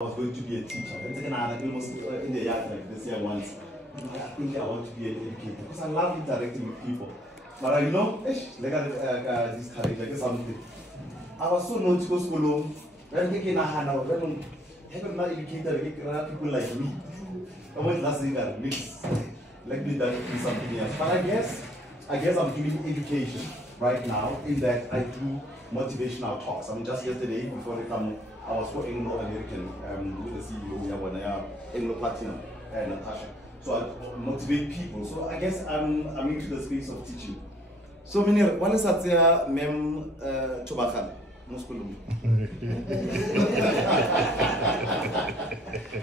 I was going to be a teacher. And almost in the yard like this year once. I think I want to be an educator because I love interacting with people. But I know, like this courage, like something. I was so naughty to school. When I came when I'm not educator, people like me. I want last thing that mix. Let me do something else. But I guess I'm doing education right now in that I do motivational talks. I mean, just yesterday before they come, I was for Anglo American with the CEO, Anglo Platinum, and Natasha. So I motivate people. So I guess I'm into the space of teaching. So many one is at the mem Chobakal. Musculum.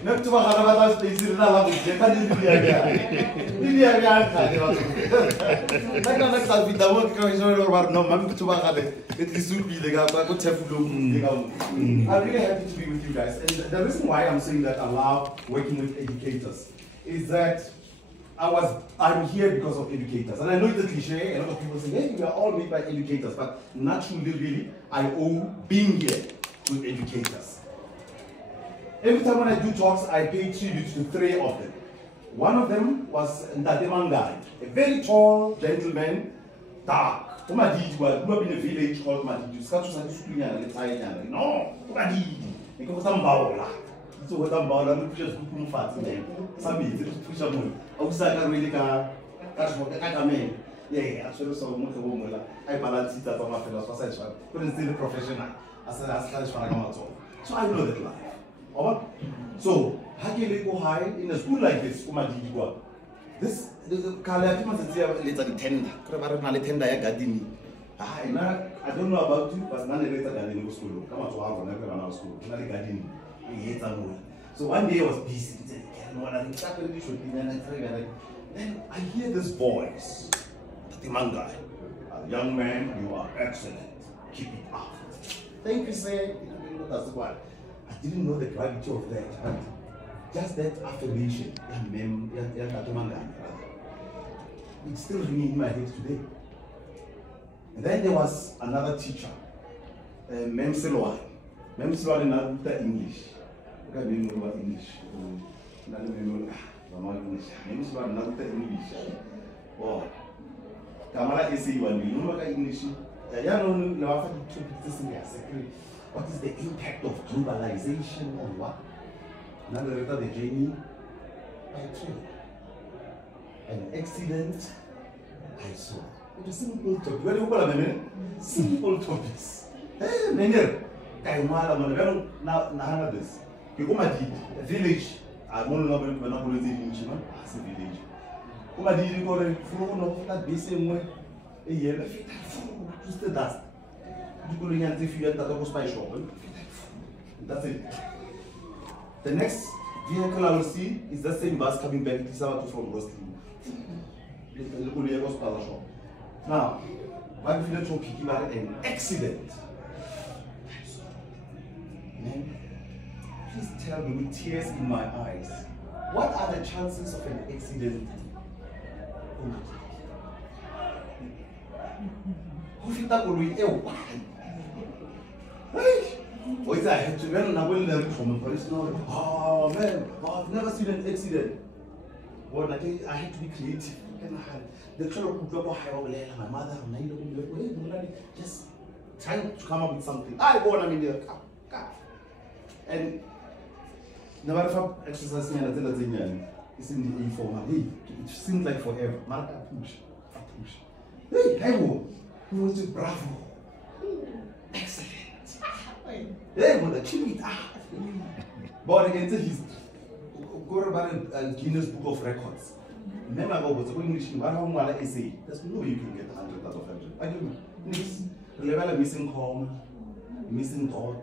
Not to have space in the language. They can't be here. I'm really happy to be with you guys. And the reason why I'm saying that I love working with educators is that I'm here because of educators. And I know it's a cliche, a lot of people say, hey, we are all made by educators, but naturally, really, I owe being here with educators. Every time when I do talks, I pay tribute to 3 of them. One of them was Ndate Mangai, a very tall gentleman, dark. Umadidi grew up in a village called Madidi. No, Umadidi. Because Tambaola. So what Tambaola, we just put him fat in there. Some push up on. I was like, I really can't. That's what I mean. Yeah, actually, so much of I balance it at my fellows. But it's still professional. As so I know that life. So, Hakele go high in a school like this, this Kala later the tender. I don't know about you, but none later than in school. Come out to our never school, not a garden. So one day I was busy. Then I hear this voice. Tatimanga, young man, you are excellent. Keep it up. Thank you, sir. That's what. I didn't know the gravity of that, but just that affirmation, it's still ringing in my head today. And then there was another teacher, Mem Silwan. Mem Silwan in another English. I don't know about English. Mem Silwan in another English. Oh, Kamala is saying one, you know what English? What is the impact of globalization on what? Another letter, the journey by train. An accident I saw. It is simple topic. Where do you call them? Simple topics. Hey, Menger, Kaimala, now this. You come at a village. I'm only not going to say as a village. Come at you got a phone of that the same way. A year, just the dust. That's it. The next vehicle I will see is the same bus coming back from Rostley. Now, why do you talk about an accident? Man, please tell me with tears in my eyes, what are the chances of an accident? Wait, I had to run away from a police. Oh man, I've never seen an accident. Well, I had to be creative. The child could go my mother, just trying to come up with something. I go on in car. And never exercise me until it's in the informal. Hey, it seems like forever. Mark, I push. Hey, I go. He wants to bravo. Excellent. Hey, but achieve it. But again, he's go about a Guinness Book of Records. Remember about what's English in one essay. There's no way you can get 100 out of 100. I don't know. Next, level missing comma, missing dot.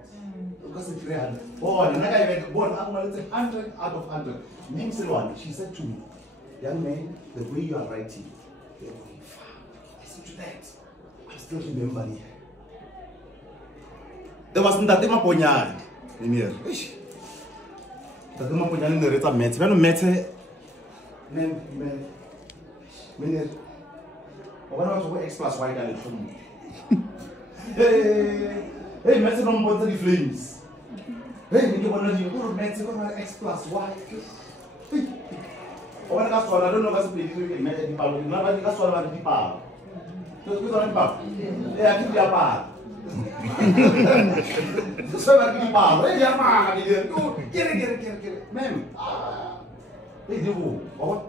Because it's 300. Oh, and I went born. I'm 100 out of 100. Name one. She said to me, young man, the way you are writing, you're going far. Listen to that. I'm still remembering. There was Ndate Maponyane. Emir. Ndate Maponyane ne reta metse. Bano metse men Ona go X plus Y ka le tsholo. Hey, metse no mbotsa di flames. Hey, you want to go to maths, you got X plus Y. Hey. I don't know what's the people. Nobody got swallowed by the people. You don't know. Yeah, keep your bar. So I keep bar. Where your bar? Get it. Ma'am. Hey, you what?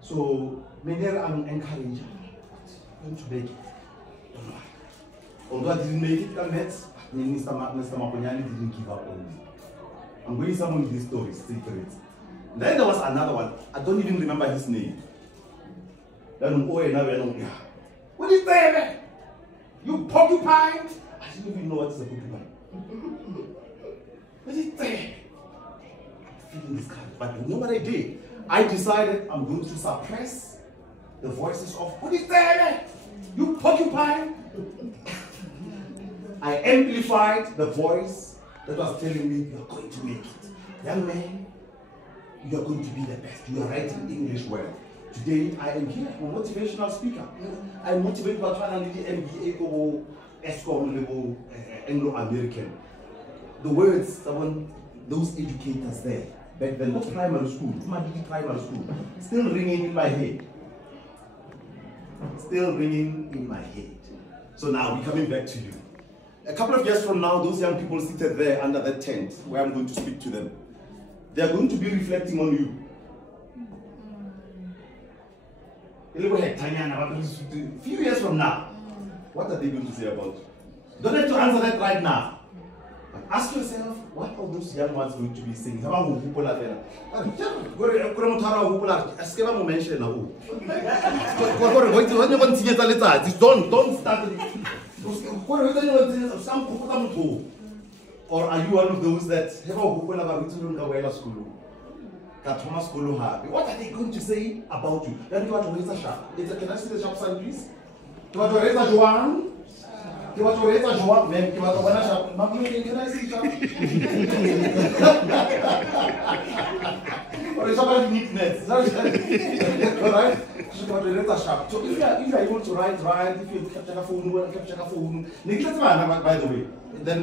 So, maybe I'm encouraging you to make it. Although I didn't make it, Mr. Maponyani didn't give up on me. I'm going to some of these stories, secrets. Then there was another one. I don't even remember his name. Then what is that, man? You porcupine? I didn't even know what is a porcupine. What is that? Feeling this kind. But you know what I did? I decided I'm going to suppress the voices of what is that, man? You porcupine? I amplified the voice that was telling me you are going to make it. Young man, you are going to be the best. You are writing English well. Today, I am here. I'm a motivational speaker. I motivate people to MBA or ESCOM level Anglo-American. The words, those educators there, back then, not primary school, primary school, still ringing in my head. Still ringing in my head. So now, we're coming back to you. A couple of years from now, those young people seated there under that tent where I'm going to speak to them, they are going to be reflecting on you. A few years from now, what are they going to say about you? You don't have to answer that right now. But ask yourself, what are those young ones going to be saying? Don't start it. Or are you one of those that what are they going to say about you? Then you want to raise a sharp. Can I see the sharp sign, please? You want to raise a Joan? You want to raise a Joan? Ma'am, you want to raise a sharp? Ma'am, can I see sharp? Or is somebody neatness? Alright? You want to raise a sharp. So if you are able to write, if you capture a phone, by the way, then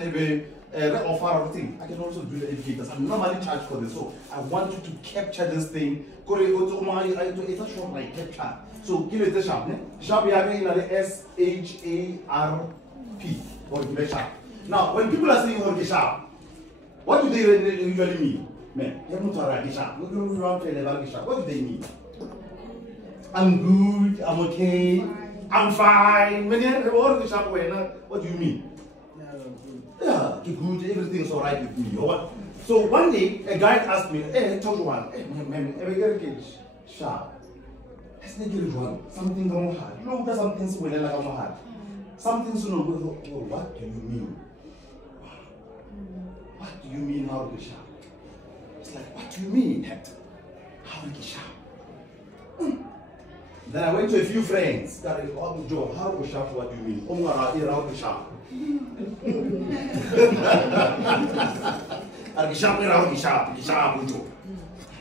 offer thing. I can also do the educators. I'm normally charged for this, so I want you to capture this thing. It's a short like capture. So give it a sharp. Sharp S-H-A-R-P or sharp. Now, when people are saying or sharp, what do they usually mean? Man, what do they mean? I'm good, I'm okay, I'm fine. What do you mean? Yeah, good, everything's alright with me. Or what? So one day, a guy asked me, hey, Tojuan, hey, sharp. Something wrong hard. You know, something's well like hard. Something's no good. Oh, what do you mean? What do you mean, how to get sharp? It's like, what do you mean, Hector? How to get sharp? Then I went to a few friends. That is, oh, Joe, how to sharp, what do you mean? How to sharp?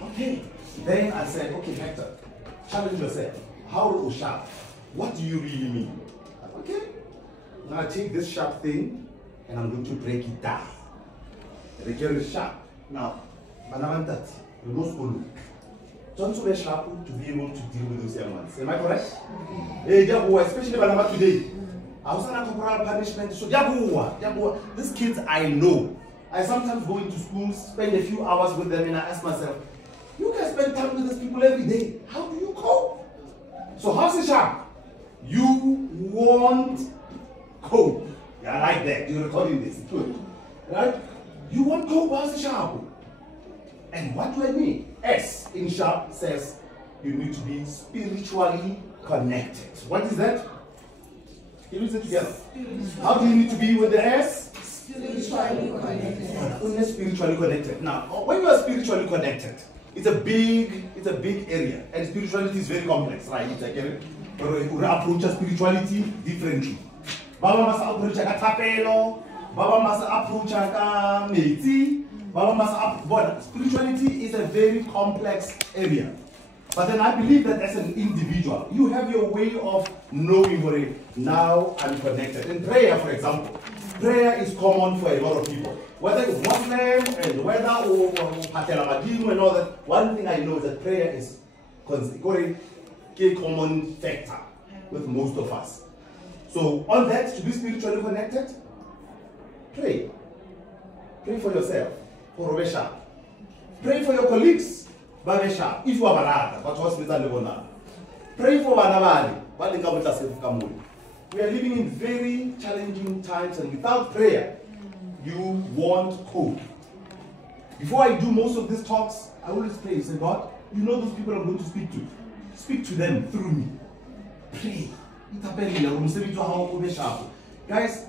Okay. Then I said, okay, Hector, challenge yourself. How to sharp? What do you really mean? Okay. Now I take this sharp thing and I'm going to break it down. The girl is sharp. Now, Manavantat, you know school. Don't be sharp to be able to deal with those young ones. Am I correct? Especially Banama today. I was on a corporal punishment. So, these kids I know. I sometimes go into schools, spend a few hours with them, and I ask myself, you can spend time with these people every day. How do you cope? So, how's it sharp? You won't cope. Yeah, I like that. You're recording this. Good. Right? You won't cope. How's it sharp? And what do I mean? S in sharp says you need to be spiritually connected. What is that? Can you say together? How do you need to be with the S? Spiritually connected. Only spiritually connected. Now, when you are spiritually connected, it's a big area, and spirituality is very complex, right? You approach spirituality differently. Baba must approach a tapelo. Baba must approach a meiti. Baba must approach. Spirituality is a very complex area. But then I believe that as an individual, you have your way of knowing what now I'm connected. In prayer, for example, prayer is common for a lot of people. Whether it's Muslim and whether or and all that, one thing I know is that prayer is a common factor with most of us. So on that, to be spiritually connected, pray. Pray for yourself, for Robesha. Pray for your colleagues, Babesha, if you are Barata, but hospital level. Pray for Banabali, we are living in very challenging times, and without prayer, you won't cope. Before I do most of these talks, I always pray, say, God, you know those people I'm going to speak to. Speak to them through me. Pray. Guys,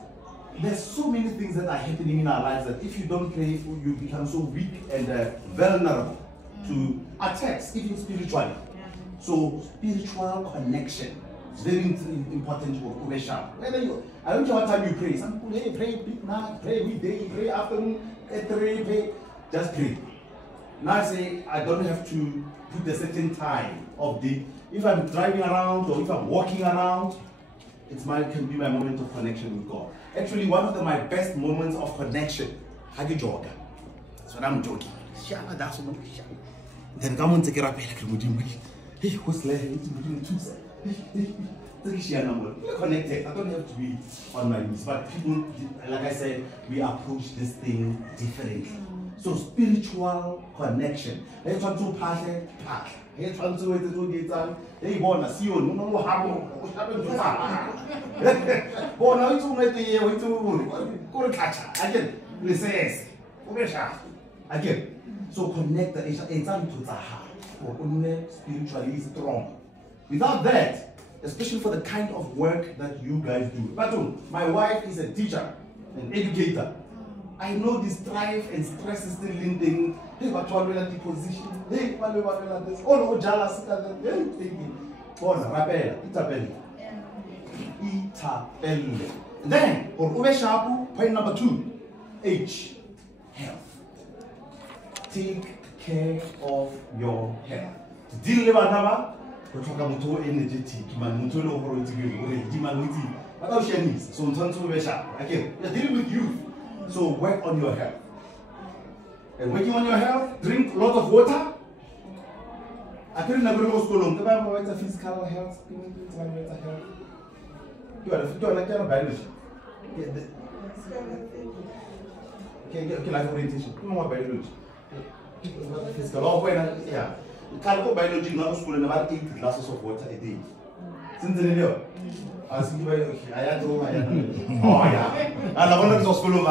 there's so many things that are happening in our lives that if you don't pray, you become so weak and vulnerable to attacks, even spiritually. So spiritual connection is very important for Ubesha. Whether you, I don't care what time you pray. Some people, hey, pray big night, pray midday, pray afternoon, pray. Just pray. Now I say I don't have to put a certain time of the. If I'm driving around or if I'm walking around, can be my moment of connection with God. Actually, one of my best moments of connection, Hagi Joga. That's what I'm joking. Then come on, take it up. Hey, what's left? We're connected. I don't have to be on my knees. But people, like I said, we approach this thing differently. So spiritual connection. Hey, trying to pass. Hey, trying to get on. Hey, born a CEO. No harm. Born out to make the year with go to catch. Again, listen. Again. So connect the exam to the heart. Spiritually strong. Without that, especially for the kind of work that you guys do. But my wife is a teacher, an educator. I know the strife and stress is still lingering. Hey, but what will deposition? Hey, what will this? Oh no, jealous. Then, point number 2, H, health. Take care of your health. Deal with another. We talk about energetic. Man, so again, we're dealing with youth. So work on your health. And working on your health, drink a lot of water. I couldn't have been school. Physical health, mental health. You are like a biology. Okay, life orientation. You know what biology? Physical, yeah. You can't go biology in school and about 8 glasses of water a day. Since the video, I was thinking, I had to, oh yeah. And I wanted to school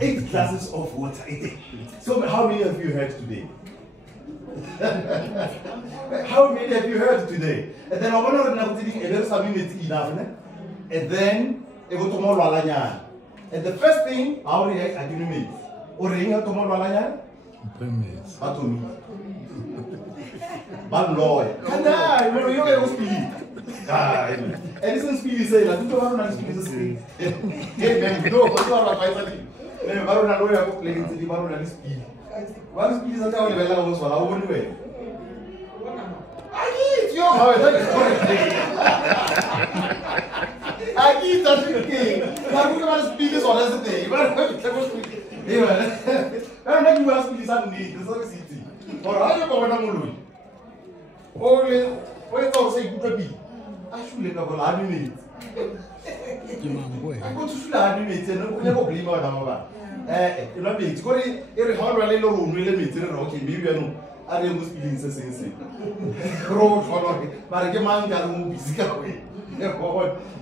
8 glasses of water a day. So, how many of you heard today? How many have you heard today? And then I want to know enough. And then, I go to more. And the first thing, how do I do me? Or ring out to more. But me. But no, can I? You don't speak. And listen, speak. Say, like, you don't want to speak the screen. Hey, man, no, what you are advising? Man, I don't know where I'm playing to the Baron and speak. What speak is a town level of us. I won't wait. I eat your house. I eat that thing. I'm going to speak this on as a day. You are going to speak. Hey, man. I'm not going to speak this on me. This is a city. Or how you go when I'm alone? Only, when you say good to be, I should let go of me. I go to school, I never believe about that. You know, it's got a hard room, really, okay, maybe I know. I don't speak in the same road for it, but I get my own busy away.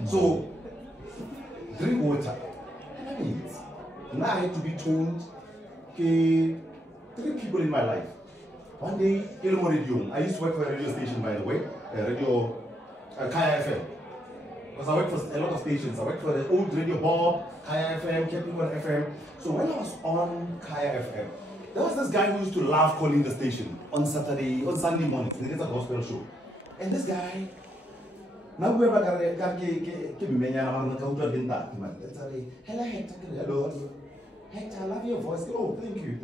So, drink water. Now I had to be told, okay, 3 people in my life. One day, I used to work for a radio station, by the way, radio Kaya FM. Because I worked for a lot of stations. I worked for the old radio Bob, Kaya FM, Capricorn FM. So when I was on Kaya FM, there was this guy who used to love calling the station on Sunday morning. It's a gospel show. And this guy, now we have hello, Hector, I love your voice. Oh, thank you.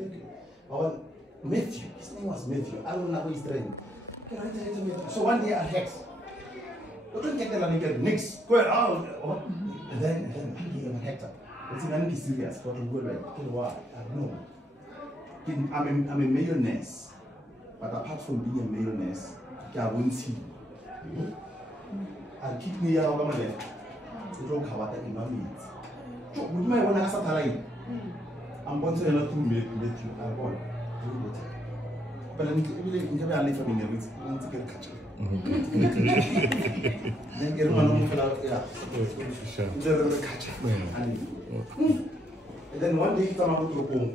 Matthew, his name was Matthew. I don't know his name. So one day I had. I don't get the nigga next. Go out. And then I'm a hector. It's going to be serious. But I'm good. I'm a millionaire. But apart from being a millionaire, I won't see. I'll keep me out of my left. You don't cover that in my meat. Would you want to ask a I'm going to let you. I'm going. But I'm going to live for me. I'm going to get a catch. Then get one on the catch. And then one day, I'm going to go home.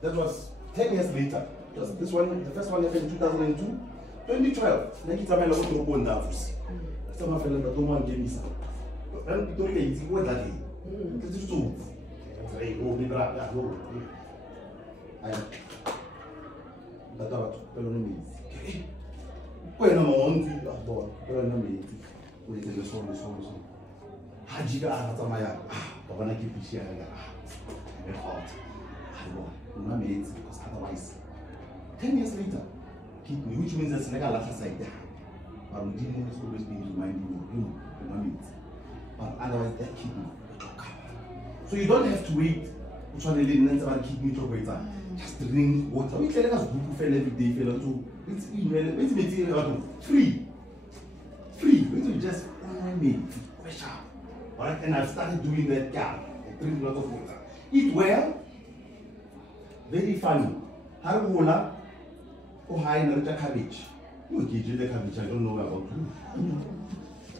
That was 10 years later. This one, the first one happened in 2002. 2012. Then I'm going to go on that. Some of them don't want to give me some. And don't get easy. What that is? It's true. When I'm on the board, when I'm eating, we did the solo. Hajiga Atamaya, but when I keep it here, I'm hot. I'm made because otherwise, 10 years later, keep me, which means that's like a last side there. But we didn't always be reminding you, but otherwise, that keep me. So you don't have to wait. Which one didn't keep me to wait? Just drink water. We tell us group fell every day, fell to it's material free. It's just me. Alright, and I've started doing that. Drink a lot of water. Eat well. Very funny. Harbola or high in the cabbage. You get the cabbage, I don't know about you.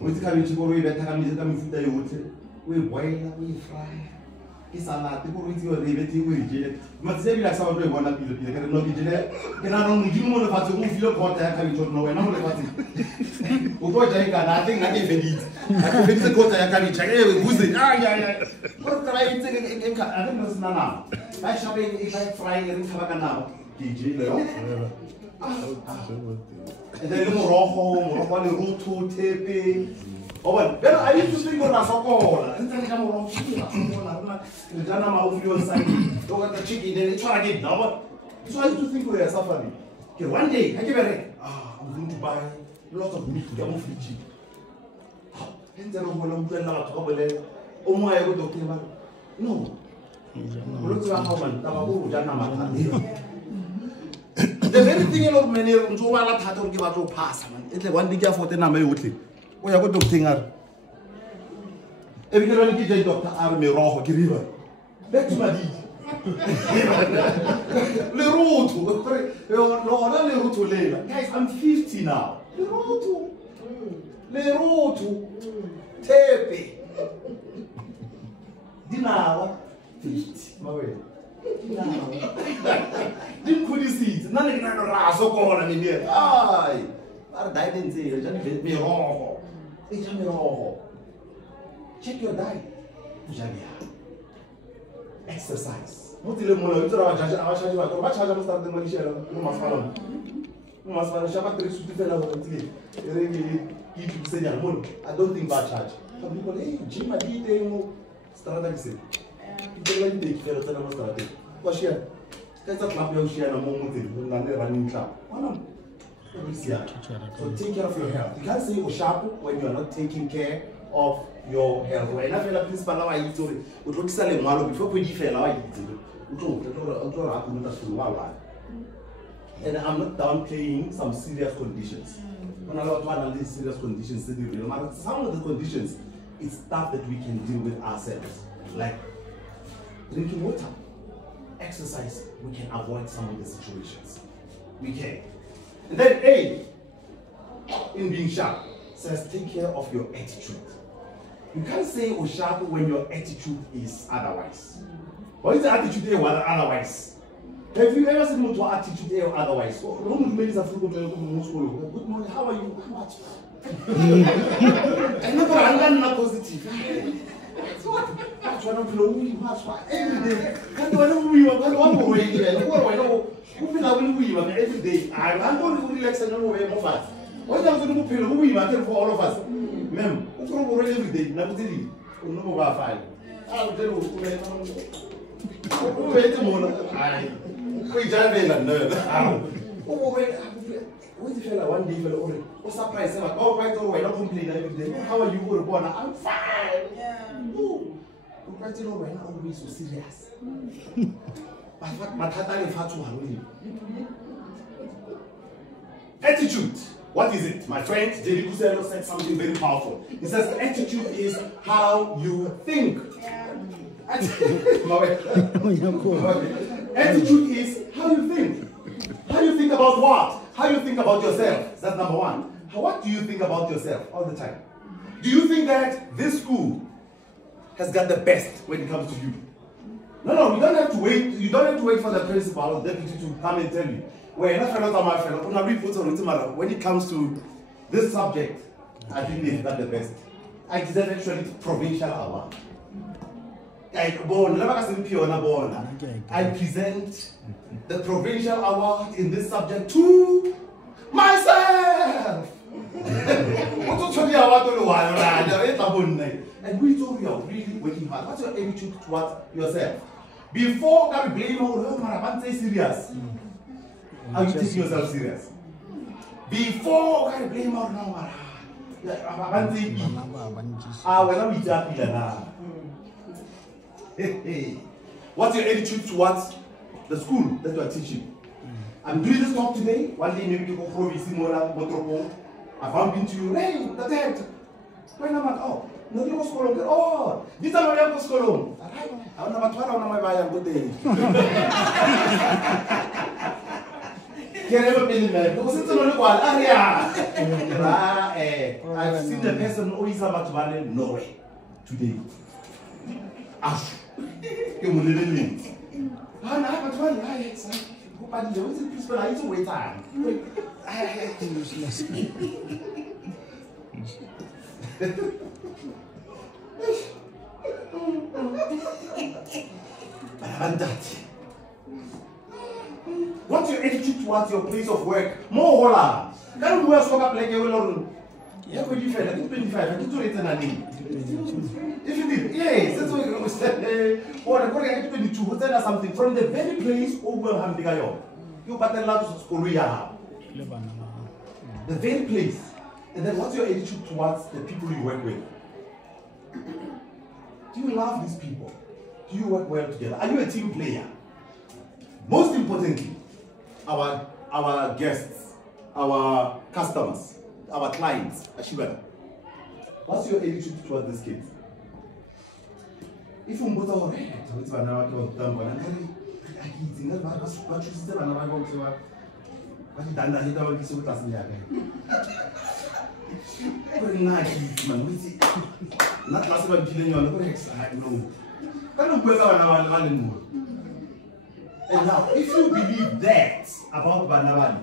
With the cabbage, you go away better coming food. We boil, we fry. It's a lot. People with your relative will jail. But say like some of one of the people can not be jail. Can I don't give more of a move your water? I can't know when I'm about it. What I think I gave it. I can fix the water. I can't check it. Who's it? Yeah. What can I think? I don't know now. I shopping if I fry and come now. And then more roto tape. Oh, but then I used to think on a so-called. And then I'm wrong. The Ghana on side. Look at the chicken, then it's trying to get now. So I used to think we are suffering. Okay, one day, I give it. I'm going to buy a lot of meat to get off the cheap. And then I'm going to go to oh, my, I would okay, no. Look at how man, the very thing you know, many of them so well at how to give out to pass. It's one big for the number you we are going to think of if you don't get a doctor, I'm a raw river. Back to my deed. Le route to Layla. Guys, I'm 50 now. Le route to Tepe. Dinner 50. My way. Didn't put his seeds. None of the so called in here. Aye. I didn't say, I just me raw. Check your diet. Exercise. What do you want to do? I don't think bad charge. Some people, hey, Jim, I did strategy. People like take care of the strategy. What's here? That's a club you share a moment running club. So take care of your health. You can't say you're sharp when you're not taking care of your health. When I feel like this, I eat it. We don't sell a model before we feel like it. And I'm not downplaying some serious conditions. When I got one of these serious conditions, some of the conditions is stuff that we can deal with ourselves, like drinking water, exercise. We can avoid some of the situations. We can. And then A, in being sharp, says take care of your attitude. You can't say you're sharp when your attitude is otherwise. What is the attitude A or otherwise? Have you ever seen to attitude A or otherwise? Good morning, how are you? How much? I'm not positive. Every day. Every day. I'm going to relax and know more fast. What I'm going to pay for all of us. Ma'am, what's wrong with every day? Never did it. No more file. I'll tell you. Wait a moment. We drive in and Oh, wait, what's the fella one day? What's surprise? Oh, right, oh, I don't complain every day. How are you? I'm fine. Yeah. Oh, right, oh, I'm not always so serious. Attitude. What is it? My friend Jerry Kuselo said something very powerful. He says attitude is how you think. Yeah. Attitude is how you think. How you think about what? How you think about yourself. That's number one. What do you think about yourself all the time? Do you think that this school has got the best when it comes to you? No, you don't have to wait. You don't have to wait for the principal or deputy to come and tell you. When it comes to this subject, I think they've got the best. I deserve actually the provincial award. I present the provincial award in this subject to myself. And we told you are really working hard. What's your attitude towards yourself? Before that, we blame you, serious. Are you taking yourself serious? Before I blame out now, what's your attitude towards the school that you are teaching? I'm doing this talk today. One day maybe you go from Motropo. I bumped into you. Hey, the dad. When I'm at no, you go school. Oh, this time I go school. I want to buy a good day. I've seen the person who is about to run Norway today. Ash. You will live in. I have a 12 lights. But the principal, I used to wait time. I have to use less. What's your attitude towards your place of work? More hola. Don't wear soccer like you will. Yeah, when you feel, I think 25, I think to return a name. If you did, yes, that's what you said. Or I'm going to 22, what's that something from the very place over Hamdigayo. You but the love Korea. The very place. And then what's your attitude towards the people you work with? Do you love these people? Do you work well together? Are you a team player? Most importantly, our guests, our customers, our clients, what's your attitude towards these kids? If you go to our not last one killing you on the next side, no. I don't put on our anymore. And now, if you believe that about Banawali,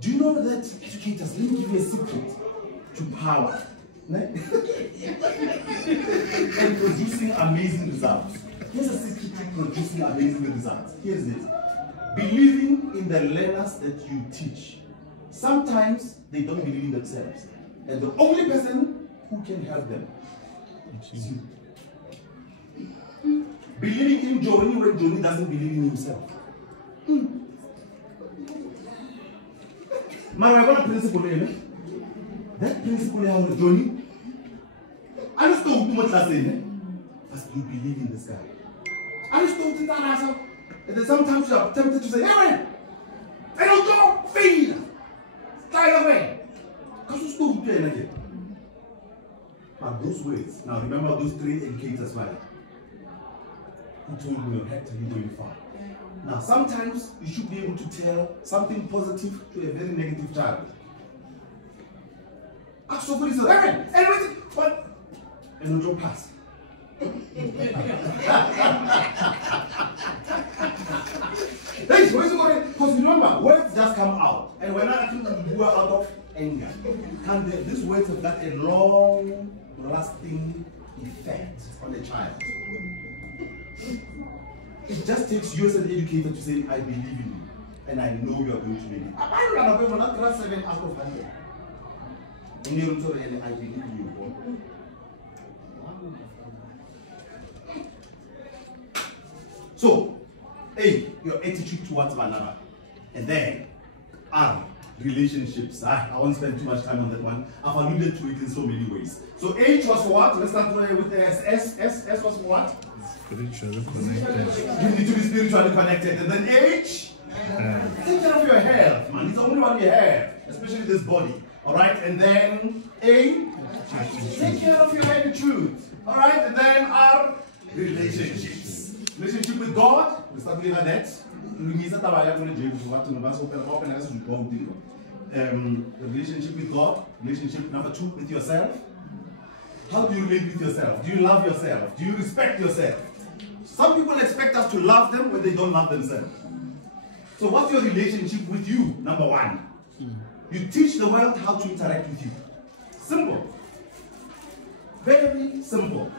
do you know that educators, let me give you a secret to power and producing amazing results? Here's a secret to producing amazing results. Here's it. Believing in the learners that you teach. Sometimes they don't believe in themselves. And the only person who can help them is you. Believing in Johnny when Johnny doesn't believe in himself. My principle, that principle is Johnny. I just don't do much last name. But you believe in this guy. I just don't do that. And then sometimes you are tempted to say, hey, I don't go, fail. Stay away. Because you still do again. But those words, now remember those 3 educators, right? Who told you your head to be going far. Now, sometimes you should be able to tell something positive to a very negative child. Ask somebody to say, hey, what? And not your pass. Because remember, words just come out. And we're not actually going to go out of anger. These words have got a long lasting effect on a child. It just takes you as an educator to say, I believe in you, and I know you are going to make it. I run away from that class 7 out of 100. And I believe in you. So, hey, your attitude towards Manaba. And then, relationships. I won't spend too much time on that one. I've alluded to it in so many ways. So H was for what? Let's start with S. S was for what? Spiritually connected. You need to be spiritually connected. And then H, take care of your health, man. It's the only one you have, especially this body. Alright, and then A, take care of your attitude. Alright, and then R, relationships. Relationship with God, we start looking at that. The relationship with God. Relationship number 2 with yourself. How do you relate with yourself? Do you love yourself? Do you respect yourself? Some people expect us to love them when they don't love themselves. So what's your relationship with you? Number 1. You teach the world how to interact with you. Simple. Very simple.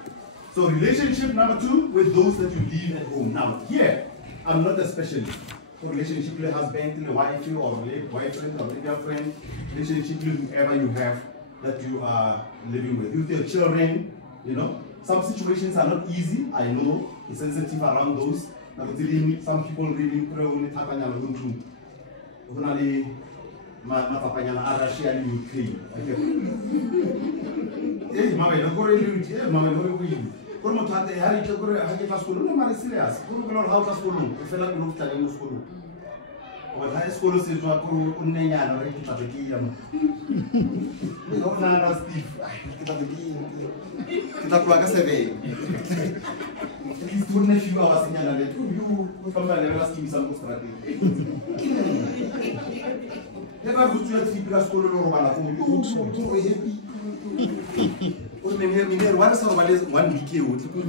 So relationship number 2 with those that you leave at home. Now here, I'm not a specialist. For relationship with a husband, a wife, or a boyfriend, or a girlfriend, relationship with whoever you have that you are living with your children, you know. Some situations are not easy. I know it's sensitive around those. Some people really pray matapanyana Russia and Ukraine. Hey, mama, no go really. Mama, no go really. Como tu hate hari ke gore hake ka skolo no mari serious. Guru ke lor how ka skolo. E fela ke no tla mo skolo. O high school se tswa ko unnenyana re ke tla ke ya mo. No na Steve. Ke tla ke tla kwa ka 7. At least for a few hours nyana le you come ba le last team some strategy. Never go to a trip to school or robala ko you so happy. O ne one sa robala 1 week e o tlo.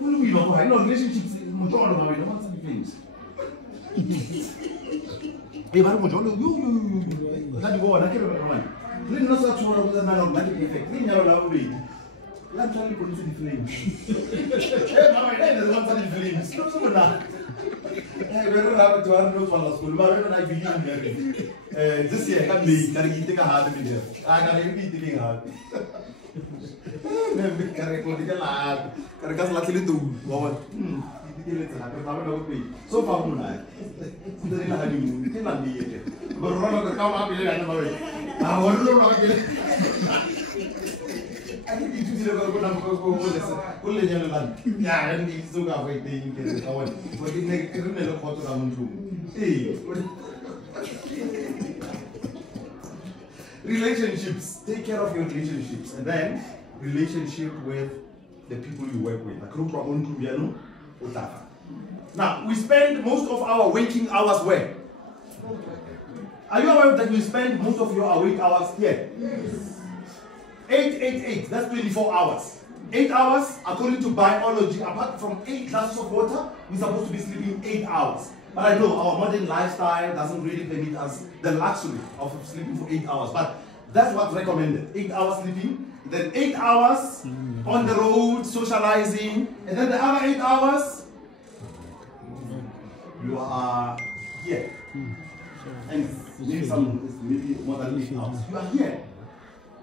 We don't have no relationships motolo ba wena what's the things. E ba re motolo you na di bona ke re romana. Le no sa tshola go tsana no ba di perfect. Le nyalo la o le. Let's try to put it in flames. Hey, mama, there's one in flames. No, so not. Hey, we're not to our notes on school. But I believe in there. This year, can be carrying a hard in there. I can be thinking hard. Maybe carry political hard. Caracas luckily do. What? So far, I don't know. But Ronald come up here and away. I want to know. I think you should go to the yeah, and it's so great thing. But it makes a little hot around room. Hey, relationships. Take care of your relationships, and then relationship with the people you work with. Now, we spend most of our waking hours where? Are you aware that you spend most of your awake hours here? Yes. 8, that's 24 hours. 8 hours, according to biology, apart from 8 glasses of water, we're supposed to be sleeping 8 hours. But I know our modern lifestyle doesn't really permit us the luxury of sleeping for 8 hours. But that's what's recommended. 8 hours sleeping, then 8 hours on the road, socializing, and then the other 8 hours, you are here. And maybe more than 8 hours. You are here.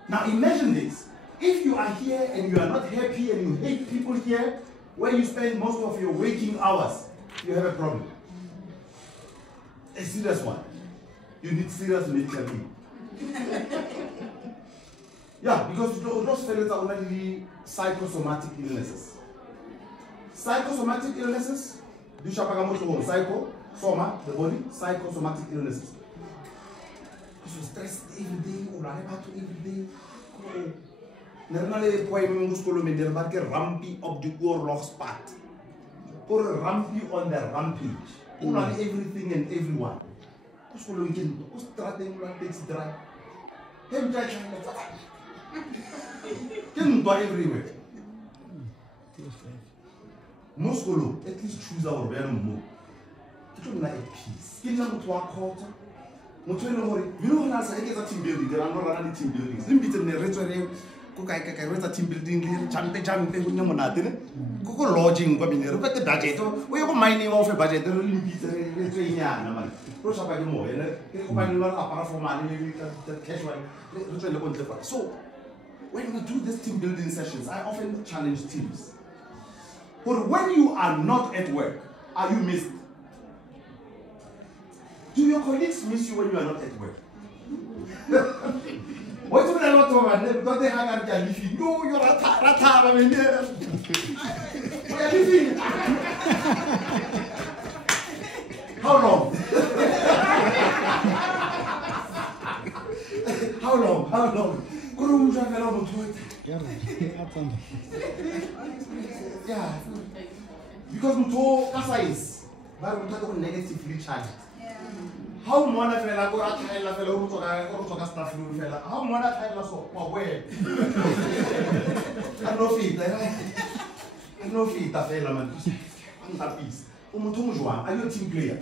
Now imagine this. If you are here and you are not happy and you hate people here, where you spend most of your waking hours, you have a problem. A serious one. You need serious medical aid. Yeah, because those fellows are already psychosomatic illnesses. Psychosomatic illnesses, psycho, soma, the body, psychosomatic illnesses. So stress every day, or every day. Normally, why we must follow me? They're like a rampy of the warlock spot, or a rampy on the rampage. Or everything and everyone. Who's following him? Who's starting to take dry? Him judging him by everywhere. Moscow, at least choose our very more. It will not a peace. Give them to our quarter. You know when I say I team building, there are not running team buildings. Limit in the restaurant, cook I can team building, jumping, cook lodging, but the budget, we have a mining of a budget, the limit in Yana. Push up by the more, and apart from money, the casual. So, when we do these team building sessions, I often challenge teams. But when you are not at work, are you missed? your colleagues miss you when you are not at work? What do they not over? Don't they hang out and leave? No, you're a rata. We are leaving. How long? How long? How long? Yeah. Because Muto Kasa is negatively charged. How mona fela go athaela fela o tsoka staff room fela. How mona athaela so kwa where? I no fit fela man. I'm happy. Are you a team player?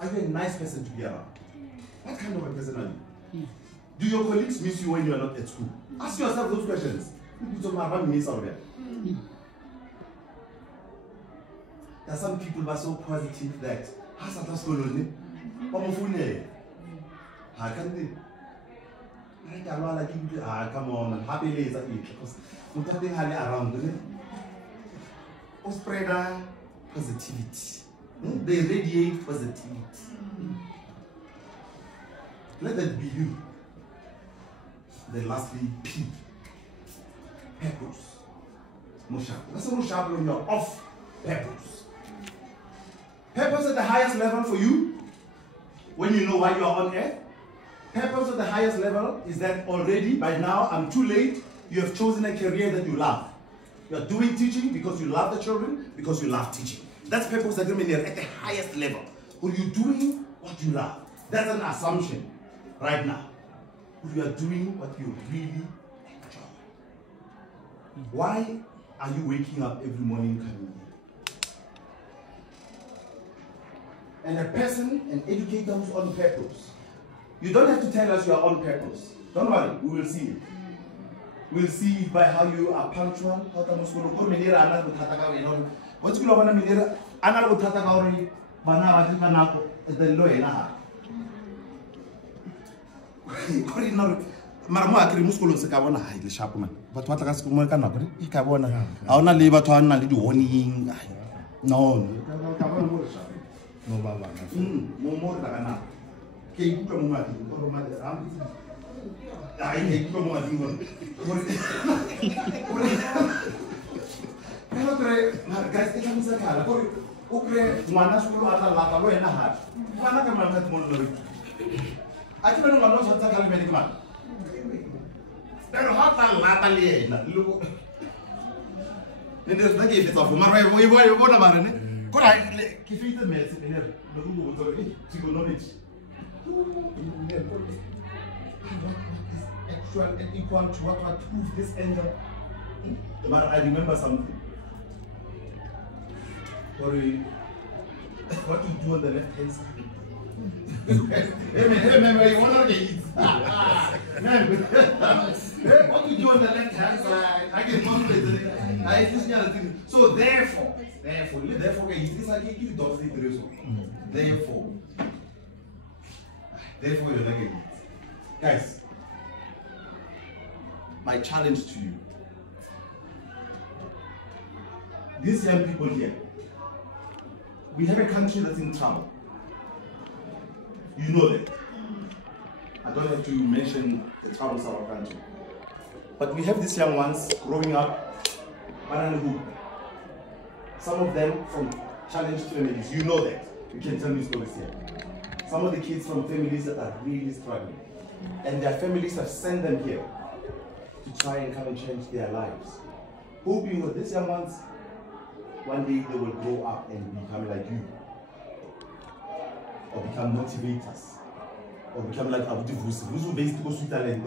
Are you a nice person to be around? What kind of a person are you? Do your colleagues miss you when you are not at school? Ask yourself those questions. There are some people who are so positive that come on, I'm happy later because around spread positivity. They radiate positivity. Let that be you. Then lastly, P. Purpose. That's a sharp when you're off purpose. Purpose at the highest level for you, when you know why you are on earth. Purpose at the highest level is that already, by now, I'm too late, you have chosen a career that you love. You are doing teaching because you love the children, because you love teaching. That's purpose agreement at the highest level. When you're doing what you love. That's an assumption right now. You are doing what you really enjoy. Why are you waking up every morning coming here? And a person, an educator who's on purpose. You don't have to tell us you are on purpose. Don't worry, we will see it. We'll see it by how you are punctual. What's going Maramo akiri muskolo se ka bona ha ile sharp man batho ba tla ka se mo ka nako e ka bona ha ona le batho ba nna le di warning no ka bona mo sharp no ba ba mo ta kana ke ikutlwa mo madi go ma am ai ke ikutlwa mo madi go pero guys ke tla se kala go o kre ngwana sekolo a tla lata lo ena ha bana ka mama ka mo lo I don't know what to tell you, man. Pero hata lata le na lu. Nende na ke fetsa fuma re bo bona mara ne. Ko ra ke fitse me se ne lo go go to psychology. Actual and equal to what prove this angel. But I remember something. Sorry. What you do on the left hand side? Hey, you want to eat? What you do on the left hand side? I get confident. So therefore, it's like you don't see the result. Therefore, you're like it. Guys, my challenge to you. These young people here, we have a country that's in trouble. You know that. I don't have to mention the troubles of our country. But we have these young ones growing up, banana hoop. Some of them from challenged families. You know that. You can tell me stories here. Some of the kids from families that are really struggling. And their families have sent them here to try and come and change their lives. Hoping that these young ones, one day they will grow up and become like you. Or become motivators, or become like Abu Divusi. Who's based on Switzerland?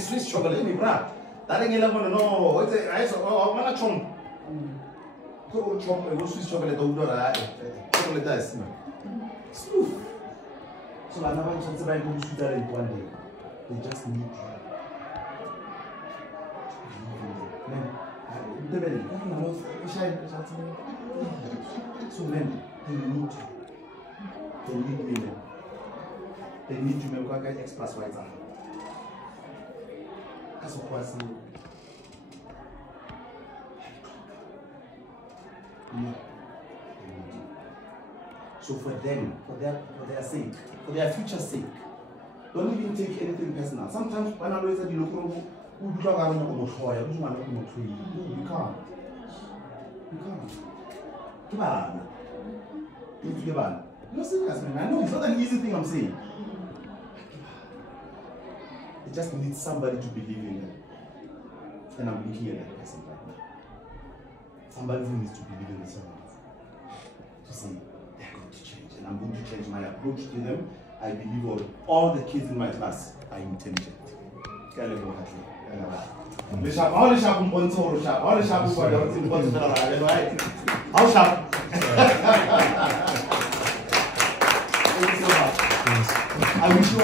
Swiss chocolate, me bra. That ain't eleven. No, what's it? I saw. Oh, I'm not chomp. Go chomp. Swiss chocolate. Chocolate dice, man. Smooth. So I never chance to go to Switzerland one day. They just need you. The belly. So men, they need you. They need women. They need you. Remember, guys, X plus Y. That's what I say. So for them, for their sake, for their future's sake, don't even take anything personal. Sometimes when I always say you can't. You can't. Come on. No, serious, man. I know it's not an easy thing I'm saying. It just needs somebody to believe in them. And I'm looking at that person right now. Somebody who needs to believe in themselves. To say, they're going to change. And I'm going to change my approach to them. I believe all the kids in my class are intelligent. Le sharp, all the sharp on all the sharp for the right? How sharp? Thank you so much. I wish you